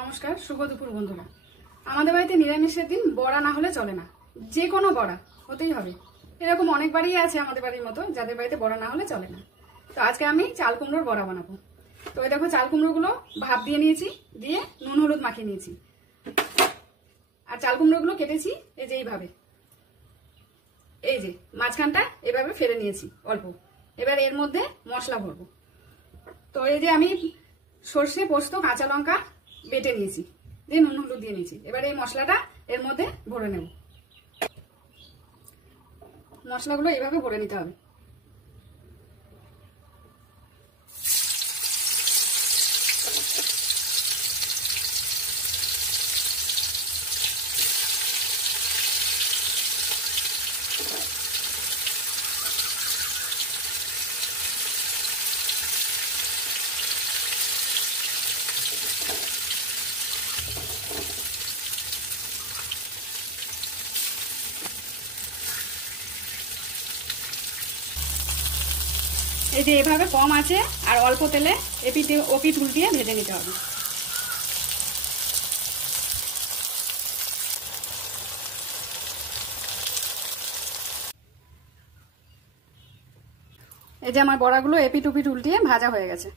নমস্কার, শুভ দুপুর বন্ধুরা। আমাদের বাড়িতে নিরামিষের দিন বড়া না হলে চলে না, যে কোনো বড়া হতেই হবে। এরকম অনেক বাড়িই আছে আমাদের বাড়ির মতো যাদের বাড়িতে বড়া না হলে চলে না। তো আজকে আমি চাল কুমড়োর বড়া বানাবো। তো এই দেখো, চাল কুমড়োগুলো ভাপ দিয়ে নিয়েছি, দিয়ে নুন হলুদ মাখিয়ে নিয়েছি। আর চাল কুমড়োগুলো কেটেছি এই যে এইভাবে, এই যে মাঝখানটা এভাবে ফেলে নিয়েছি অল্প। এবার এর মধ্যে মশলা ভরবো। তো এই যে আমি সর্ষে, পোস্ত, কাঁচা লঙ্কা বেটে নিয়েছি, দিয়ে নুন হলুদ দিয়ে নিয়েছি। এবার এই মশলাটা এর মধ্যে ভরে নেব। মশলাগুলো এইভাবে ভরে নিতে হবে। এই যে এভাবে কম আছে আর অল্প তেলে এপিট ওপিট উল্টিয়ে ভেজে নিতে হবে। এই যে আমার বড়াগুলো এপিট ওপিট উল্টিয়ে ভাজা হয়ে গেছে।